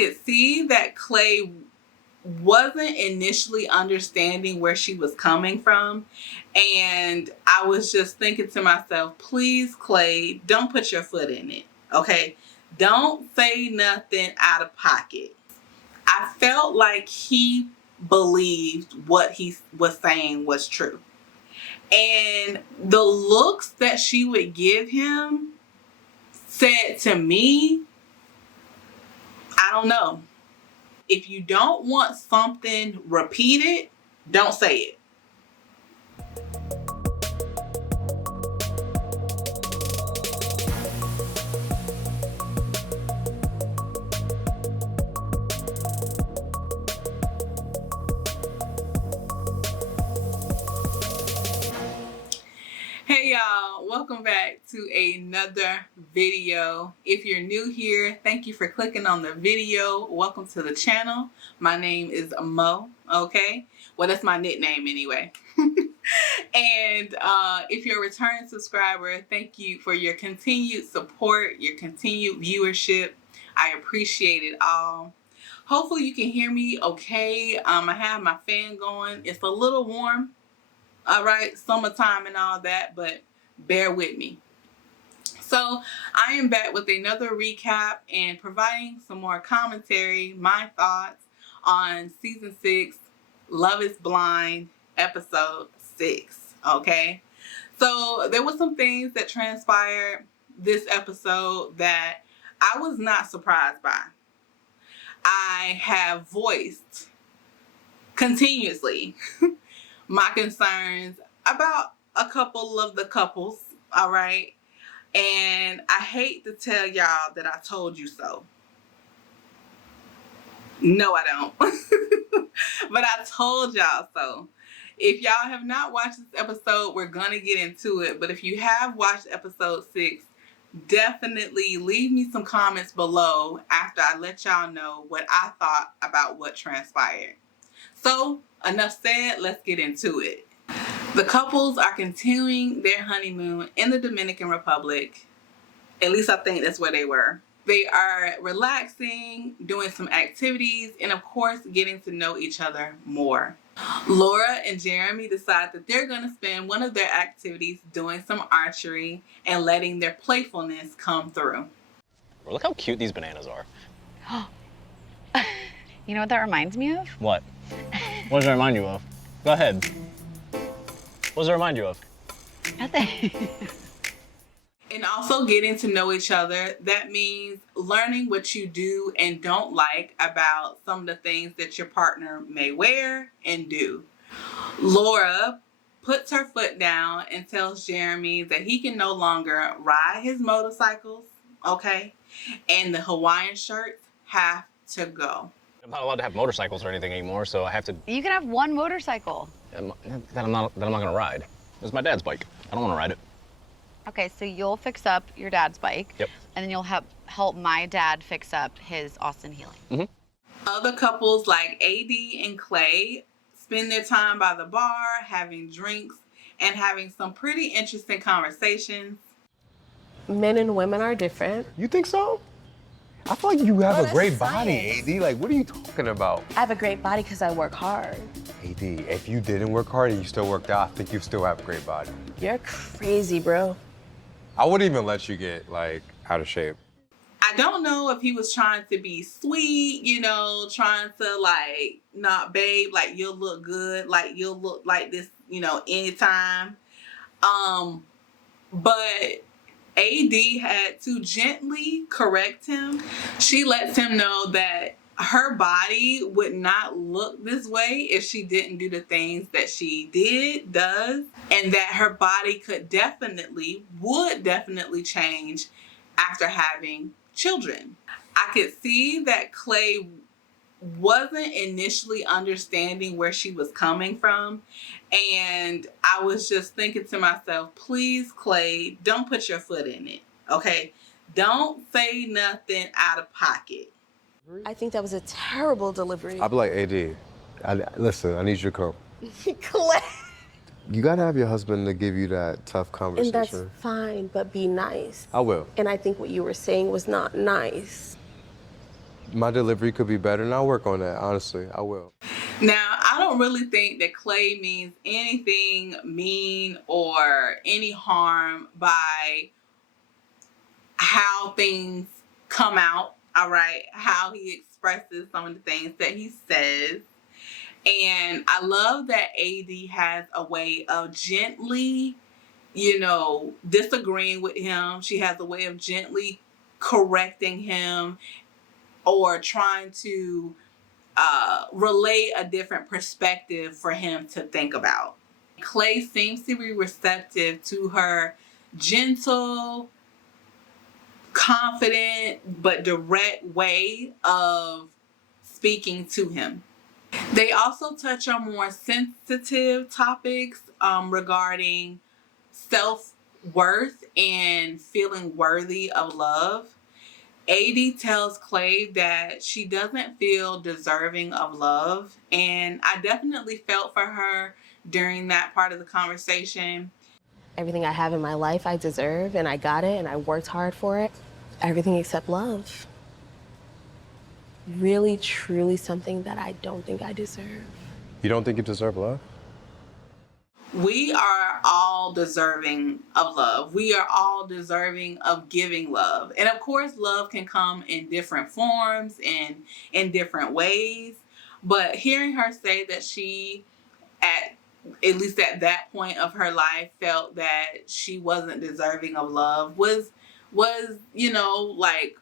could see that Clay wasn't initially understanding where she was coming from. And I was just thinking to myself, please, Clay, don't put your foot in it. Okay? Don't say nothing out of pocket. I felt like he believed what he was saying was true. And the looks that she would give him said to me, I don't know. If you don't want something repeated, don't say it. Hey y'all, welcome back to another video. If you're new here, thank you for clicking on the video. Welcome to the channel. My name is Mo, okay? Well, that's my nickname anyway. And if you're a returning subscriber, thank you for your continued support, your continued viewership. I appreciate it all. Hopefully you can hear me okay. I have my fan going. It's a little warm. All right, summertime and all that, but bear with me. So I am back with another recap and providing some more commentary, my thoughts on season 6, Love is Blind, episode 6. Okay, so there were some things that transpired this episode that I was not surprised by. I have voiced continuously my concerns about a couple of the couples, all right? And I hate to tell y'all that I told you so. No, I don't. But I told y'all so. If y'all have not watched this episode, we're going to get into it. But if you have watched episode 6, definitely leave me some comments below after I let y'all know what I thought about what transpired. So, enough said, let's get into it. The couples are continuing their honeymoon in the Dominican Republic. At least I think that's where they were. They are relaxing, doing some activities, and of course, getting to know each other more. Laura and Jeremy decide that they're going to spend one of their activities doing some archery and letting their playfulness come through. Look how cute these bananas are. You know what that reminds me of? What? What does it remind you of? Go ahead. What does it remind you of? Nothing. And also getting to know each other, that means learning what you do and don't like about some of the things that your partner may wear and do. Laura puts her foot down and tells Jeremy that he can no longer ride his motorcycles, okay? And the Hawaiian shirts have to go. I'm not allowed to have motorcycles or anything anymore, so I have to. You can have one motorcycle. That I'm not gonna ride. It's my dad's bike. I don't want to ride it. Okay, so you'll fix up your dad's bike. Yep. And then you'll help my dad fix up his Austin Healing. Mm-hmm. Other couples like AD and Clay spend their time by the bar, having drinks, and having some pretty interesting conversations. Men and women are different. You think so? I feel like you have a great body, AD. Like, what are you talking about? I have a great body because I work hard. AD, if you didn't work hard and you still worked out, I think you still have a great body. You're crazy, bro. I wouldn't even let you get, like, out of shape. I don't know if he was trying to be sweet, you know, trying to, like, not babe, like, you'll look good, like, you'll look like this, you know, anytime. But AD had to gently correct him. She lets him know that her body would not look this way if she didn't do the things that she does, and that her body would definitely change after having children. I could see that Clay wasn't initially understanding where she was coming from, and I was just thinking to myself, please, Clay, don't put your foot in it, okay? Don't say nothing out of pocket. I think that was a terrible delivery. I'd be like, AD, listen, I need you to come. Clay. You gotta have your husband to give you that tough conversation. And that's fine, but be nice. I will. And I think what you were saying was not nice. my delivery could be better, and I'll work on that, honestly. I will. Now, I don't really think that Clay means anything mean or any harm by how things come out, all right? How he expresses some of the things that he says. And I love that AD has a way of gently, disagreeing with him. She has a way of gently correcting him or trying to relay a different perspective for him to think about. Clay seems to be receptive to her gentle, confident, but direct way of speaking to him. They also touch on more sensitive topics regarding self-worth and feeling worthy of love. AD tells Clay that she doesn't feel deserving of love, and I definitely felt for her during that part of the conversation. Everything I have in my life I deserve, and I got it, and I worked hard for it. Everything except love. Really, truly something that I don't think I deserve. You don't think you deserve love? We are all deserving of love. We are all deserving of giving love. And of course, love can come in different forms and in different ways. But hearing her say that she, at least at that point of her life, felt that she wasn't deserving of love was like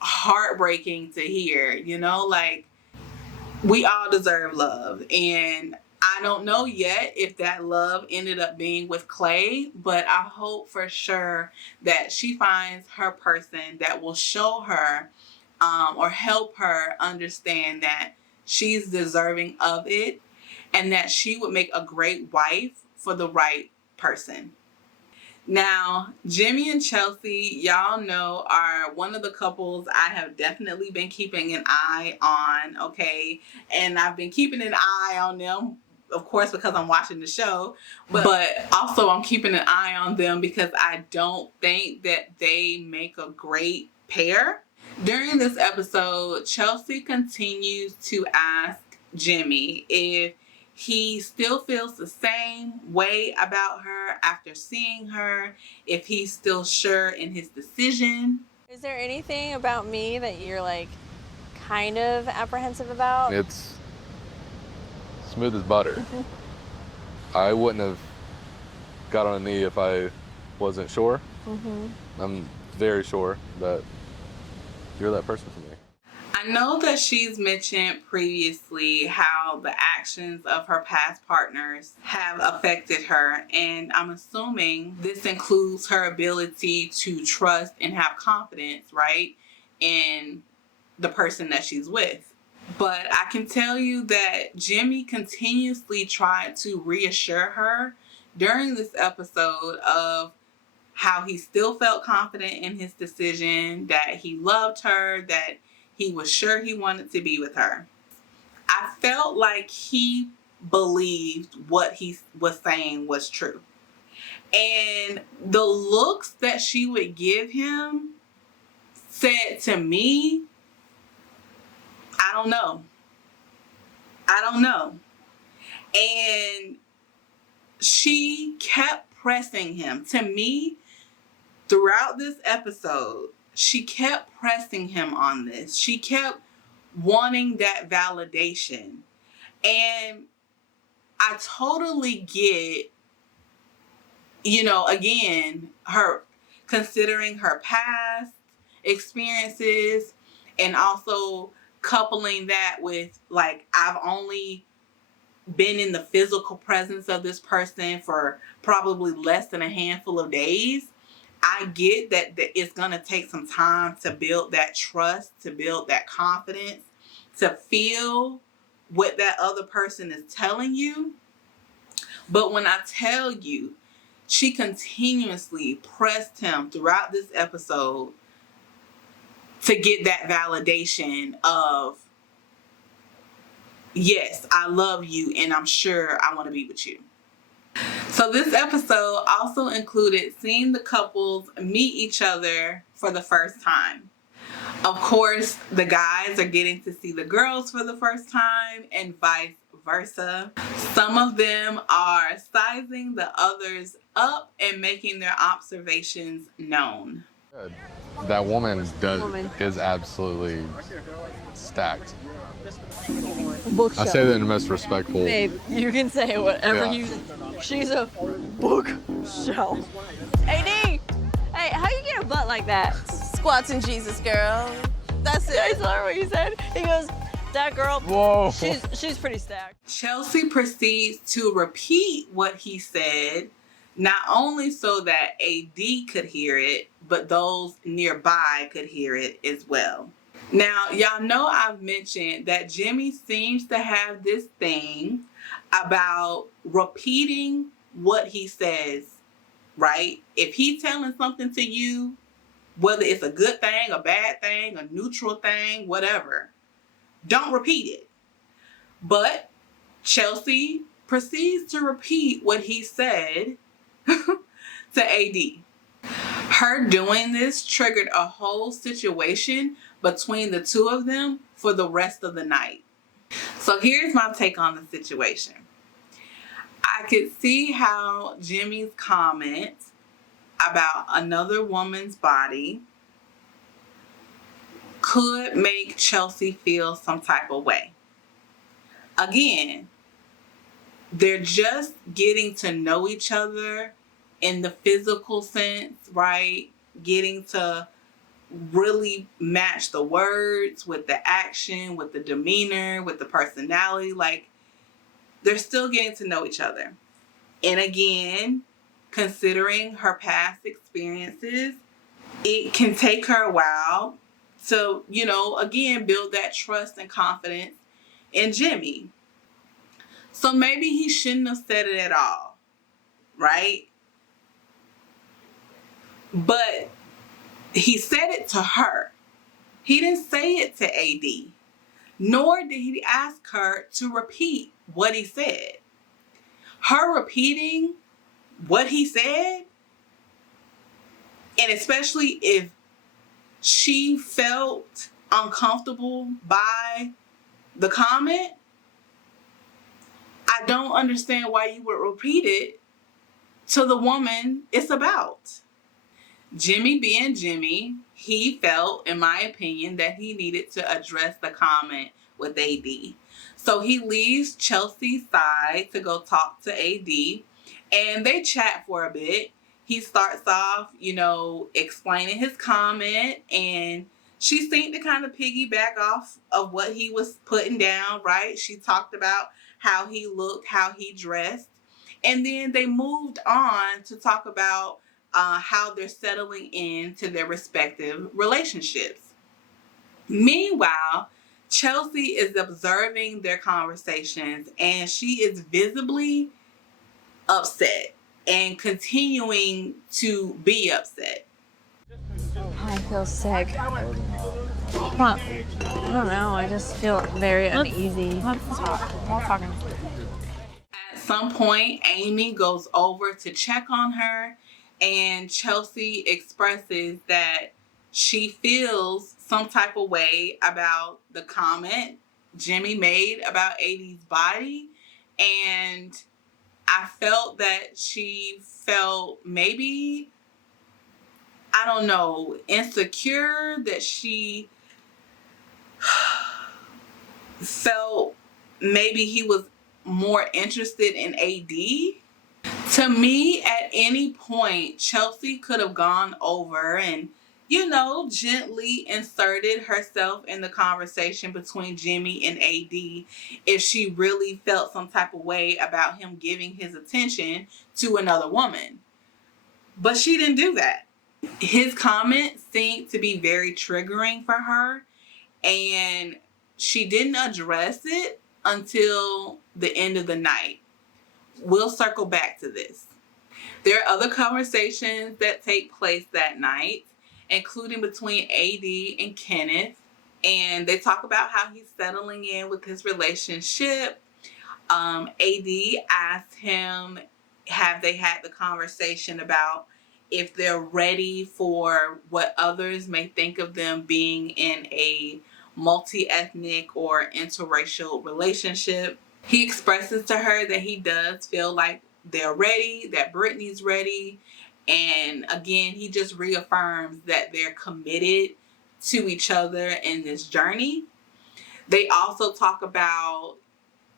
heartbreaking to hear, like we all deserve love. And I don't know yet if that love ended up being with Clay, but I hope for sure that she finds her person that will show her or help her understand that she's deserving of it and that she would make a great wife for the right person. Now, Jimmy and Chelsea, y'all know, are one of the couples I have definitely been keeping an eye on, okay? And I've been keeping an eye on them, of course, because I'm watching the show, but also I'm keeping an eye on them because I don't think that they make a great pair. During this episode, Chelsea continues to ask Jimmy if he still feels the same way about her after seeing her, if he's still sure in his decision. Is there anything about me that you're like kind of apprehensive about? It's smooth as butter. I wouldn't have got on a knee if I wasn't sure. I'm very sure that you're that person for me. I know that she's mentioned previously how the actions of her past partners have affected her, and I'm assuming this includes her ability to trust and have confidence, right, in the person that she's with. But I can tell you that Jimmy continuously tried to reassure her during this episode of how he still felt confident in his decision, that he loved her, that he was sure he wanted to be with her. I felt like he believed what he was saying was true. And the looks that she would give him said to me, I don't know. And she kept pressing him. To me, throughout this episode, she kept pressing him on this. She kept wanting that validation. And I totally get, again, her considering her past experiences and also coupling that with, like, I've only been in the physical presence of this person for probably less than a handful of days. I get that it's going to take some time to build that trust, to build that confidence, to feel what that other person is telling you. But when I tell you, she continuously pressed him throughout this episode to get that validation of, yes, I love you and I'm sure I want to be with you. So this episode also included seeing the couples meet each other for the first time. Of course, the guys are getting to see the girls for the first time and vice versa. Some of them are sizing the others up and making their observations known. That woman is absolutely stacked. I say that in the most respectful. Babe, you can say whatever Yeah. She's a bookshelf. AD! Hey, how you get a butt like that? Squats in Jesus, girl. That's it. I saw what he said. He goes, that girl, Whoa. she's pretty stacked. Chelsea proceeds to repeat what he said, not only so that AD could hear it, but those nearby could hear it as well. Now, y'all know I've mentioned that Jeremey seems to have this thing about repeating what he says, right? If he's telling something to you, whether it's a good thing, a bad thing, a neutral thing, whatever, don't repeat it. But Chelsea proceeds to repeat what he said to AD. Her doing this triggered a whole situation between the two of them for the rest of the night. So here's my take on the situation. I could see how Jeremey's comment about another woman's body could make Chelsea feel some type of way. Again, they're just getting to know each other in the physical sense, right? Getting to really match the words with the action, with the demeanor, with the personality. Like, they're still getting to know each other. And again, considering her past experiences, it can take her a while to, again, build that trust and confidence in Jeremey. So maybe he shouldn't have said it at all, right? But he said it to her. He didn't say it to AD, nor did he ask her to repeat what he said. Her repeating what he said, and especially if she felt uncomfortable by the comment, I don't understand why you would repeat it to the woman it's about. Jeremey being Jeremey, he felt, in my opinion, that he needed to address the comment with AD. So he leaves Chelsea's side to go talk to AD, and they chat for a bit. He starts off, explaining his comment, and she seemed to kind of piggyback off of what he was putting down, right? She talked about how he looked, how he dressed, and then they moved on to talk about how they're settling into their respective relationships. Meanwhile, Chelsea is observing their conversations, and she is visibly upset and continuing to be upset. I feel sick. I don't know. I just feel very uneasy. Let's talk. At some point, Amy goes over to check on her, and Chelsea expresses that she feels some type of way about the comment Jeremey made about AD's body. And I felt that she felt maybe, I don't know, insecure, that she felt maybe he was more interested in AD. To me, at any point, Chelsea could have gone over and, gently inserted herself in the conversation between Jeremey and AD if she really felt some type of way about him giving his attention to another woman. But she didn't do that. His comment seemed to be very triggering for her, and she didn't address it until the end of the night. We'll circle back to this. There are other conversations that take place that night, including between AD and Kenneth, and they talk about how he's settling in with his relationship. AD asked him, have they had the conversation about if they're ready for what others may think of them being in a multi-ethnic or interracial relationship. He expresses to her that he does feel like they're ready, that Brittany's ready. And again, he just reaffirms that they're committed to each other in this journey. They also talk about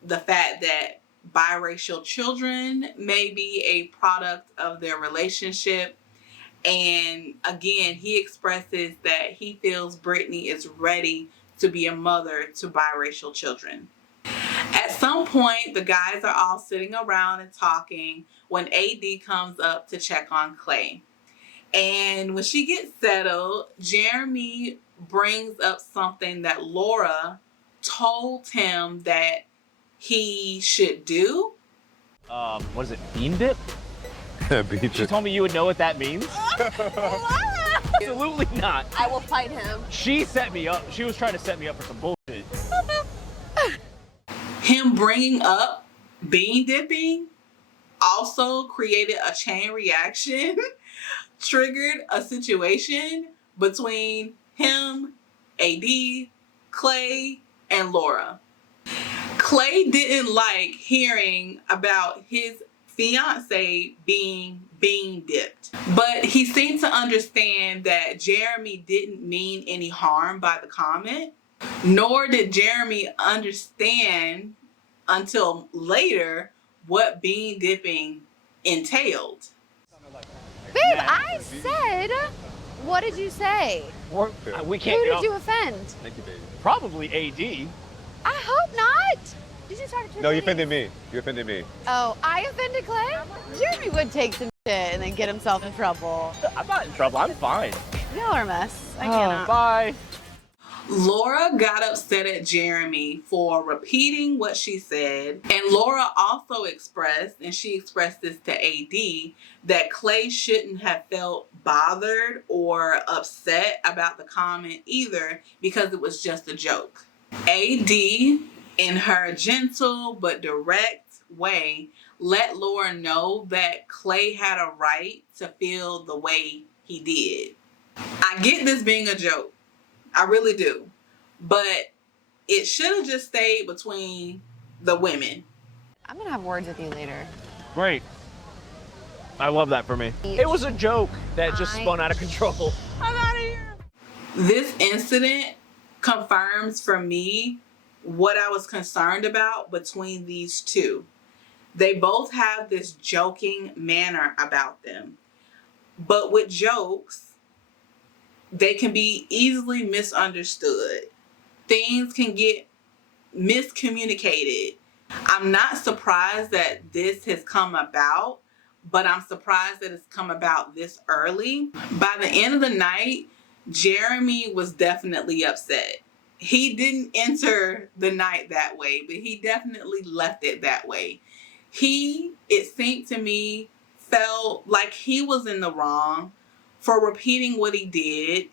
the fact that biracial children may be a product of their relationship. And again, he expresses that he feels Brittany is ready to be a mother to biracial children. At some point, the guys are all sitting around and talking when AD comes up to check on Clay. And when she gets settled, Jeremey brings up something that Laura told him that he should do. What is it, bean dip? Bean She told me you would know what that means. Absolutely not. I will fight him. She set me up. She was trying to set me up for some bullshit. Him bringing up bean dipping also created a chain reaction, triggered a situation between him, AD, Clay, and Laura. Clay didn't like hearing about his fiance being bean dipped, but he seemed to understand that Jeremey didn't mean any harm by the comment, nor did Jeremey understand until later what bean dipping entailed. Babe, I said, what did you say? We can't. Who did you offend? Thank you, baby. Probably AD. I hope not. Did you talk to No, you me? offended me. You offended me. Oh, I offended Clay? Jeremey would take some shit and then get himself in trouble. I'm not in trouble. I'm fine. Y'all are a mess. I cannot. Bye. Laura got upset at Jeremey for repeating what she said, and Laura also expressed, and she expressed this to AD, that Clay shouldn't have felt bothered or upset about the comment either because it was just a joke. AD, in her gentle but direct way, let Laura know that Clay had a right to feel the way he did. I get this being a joke. I really do. But it should have just stayed between the women. I'm gonna have words with you later. Great. I love that for me. It was a joke that just spun out of control. I'm out of here. This incident confirms for me what I was concerned about between these two. They both have this joking manner about them. But with jokes, they can be easily misunderstood. Things can get miscommunicated. I'm not surprised that this has come about, but I'm surprised that it's come about this early. By the end of the night, Jeremey was definitely upset. He didn't enter the night that way, but he definitely left it that way. He, it seemed to me, felt like he was in the wrong for repeating what he did.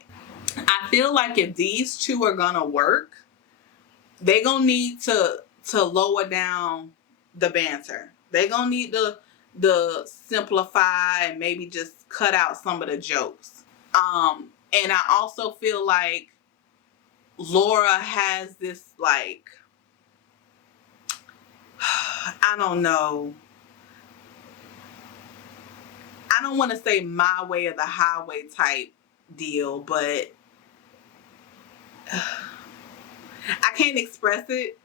I feel like if these two are gonna work, they're gonna need to lower down the banter. They're gonna need to simplify and maybe just cut out some of the jokes. And I also feel like Laura has this, like, I don't know. I don't want to say my way or the highway type deal, but I can't express it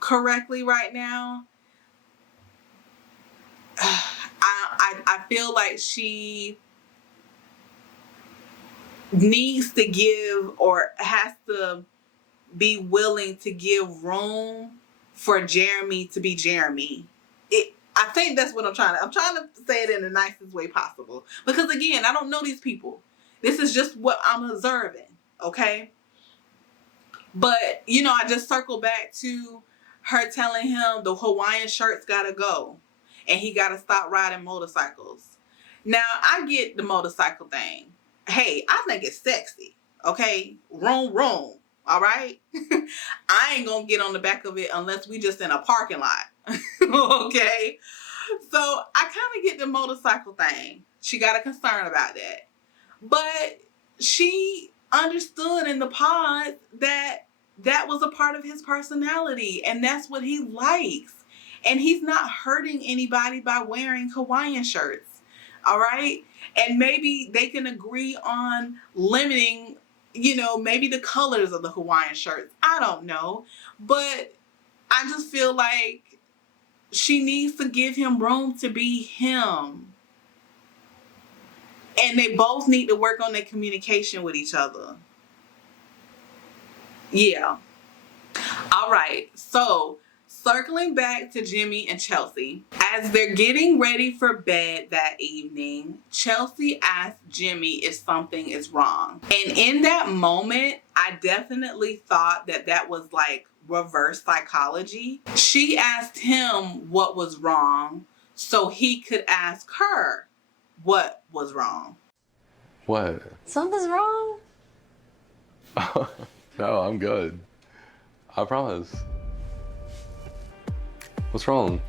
correctly right now. I feel like she needs to give, or has to be willing to give room for Jeremey to be Jeremey. I think that's what I'm trying to say it in the nicest way possible. Because again, I don't know these people. This is just what I'm observing, okay? But, you know, I just circle back to her telling him the Hawaiian shirt's gotta go. And he gotta stop riding motorcycles. Now, I get the motorcycle thing. Hey, I think it's sexy, okay? Room, all right? I ain't gonna get on the back of it unless we just in a parking lot, okay? So I kind of get the motorcycle thing. She got a concern about that. But she understood in the pod that that was a part of his personality and that's what he likes. And he's not hurting anybody by wearing Hawaiian shirts. All right? And maybe they can agree on limiting, maybe the colors of the Hawaiian shirts. I don't know. But I just feel like she needs to give him room to be him. And they both need to work on their communication with each other. Yeah. All right. So, circling back to Jimmy and Chelsea. As they're getting ready for bed that evening, Chelsea asks Jimmy if something is wrong. And in that moment, I definitely thought that was like reverse psychology. She asked him what was wrong so he could ask her what was wrong. What? Something's wrong. No, I'm good. I promise. What's wrong?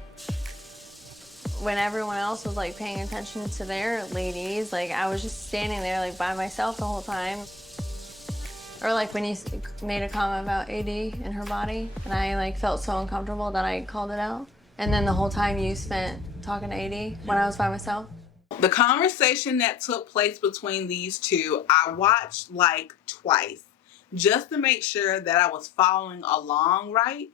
When everyone else was like paying attention to their ladies, like I was just standing there like by myself the whole time. Or like when you made a comment about AD and her body, and I like felt so uncomfortable that I called it out. And then the whole time you spent talking to AD when I was by myself. The conversation that took place between these two, I watched like twice just to make sure that I was following along right.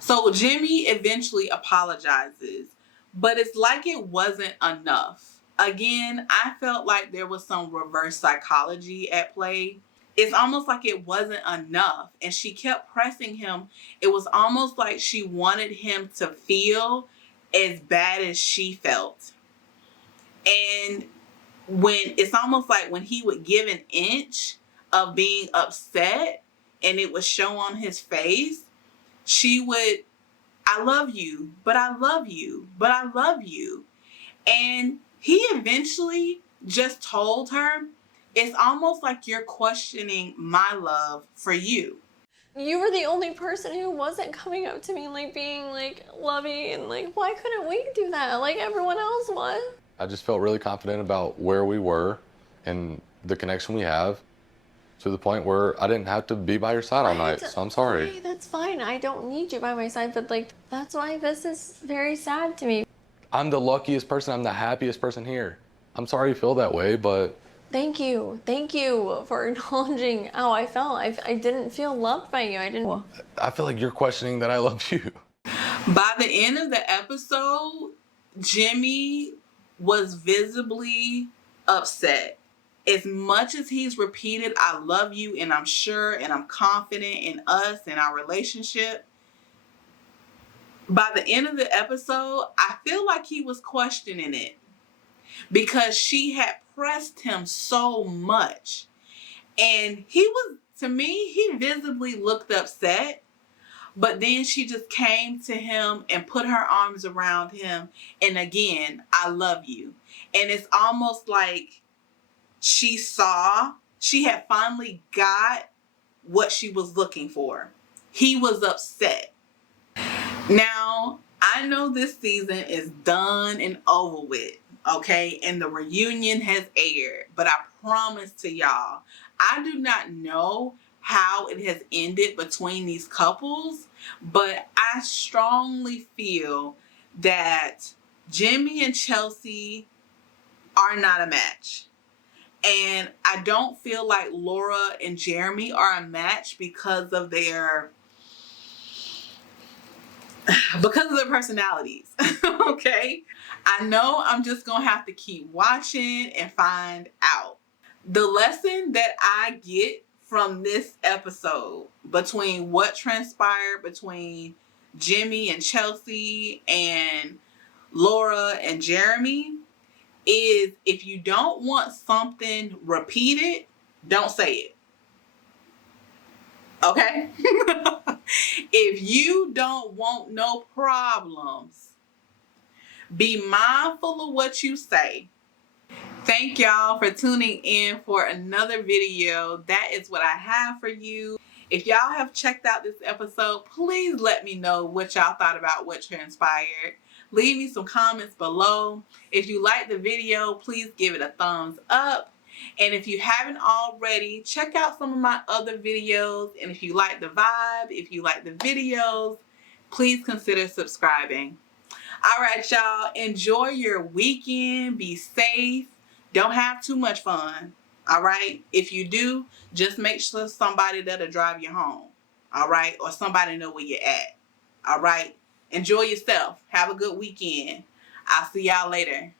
So Jimmy eventually apologizes, but it's like it wasn't enough. Again, I felt like there was some reverse psychology at play. It's almost like it wasn't enough. And she kept pressing him. It was almost like she wanted him to feel as bad as she felt. And it's almost like when he would give an inch of being upset and it would show on his face, she would, I love you, but I love you, but I love you. And he eventually just told her, it's almost like you're questioning my love for you. You were the only person who wasn't coming up to me like being like lovey and like, why couldn't we do that like everyone else was? I just felt really confident about where we were and the connection we have to the point where I didn't have to be by your side all night, so I'm sorry. Okay, that's fine. I don't need you by my side, but like, that's why this is very sad to me. I'm the luckiest person. I'm the happiest person here. I'm sorry you feel that way, but... Thank you. Thank you for acknowledging how I felt. I didn't feel loved by you. I feel like you're questioning that I love you. By the end of the episode, Jimmy was visibly upset. As much as he's repeated, I love you and I'm sure and I'm confident in us and our relationship, by the end of the episode, I feel like he was questioning it because she had pressed him so much. And to me, he visibly looked upset. But then she just came to him and put her arms around him. And again, I love you. And it's almost like she had finally got what she was looking for. He was upset. Now, I know this season is done and over with, okay? And the reunion has aired. But I promise to y'all, I do not know how it has ended between these couples, but I strongly feel that Jimmy and Chelsea are not a match. And I don't feel like Laura and Jeremey are a match because of their personalities. Okay? I know I'm just gonna have to keep watching and find out. The lesson that I get from this episode, between what transpired between Jimmy and Chelsea and Laura and Jeremey, is if you don't want something repeated, don't say it. Okay? If you don't want no problems, be mindful of what you say. Thank y'all for tuning in for another video. That is what I have for you. If y'all have checked out this episode, please let me know what y'all thought about what transpired. leave me some comments below. If you like the video, please give it a thumbs up. And if you haven't already, check out some of my other videos. And if you like the vibe, if you like the videos, please consider subscribing. All right, y'all. Enjoy your weekend. Be safe. Don't have too much fun. All right? If you do, just make sure somebody that'll drive you home. All right? Or somebody know where you're at. All right? Enjoy yourself. Have a good weekend. I'll see y'all later.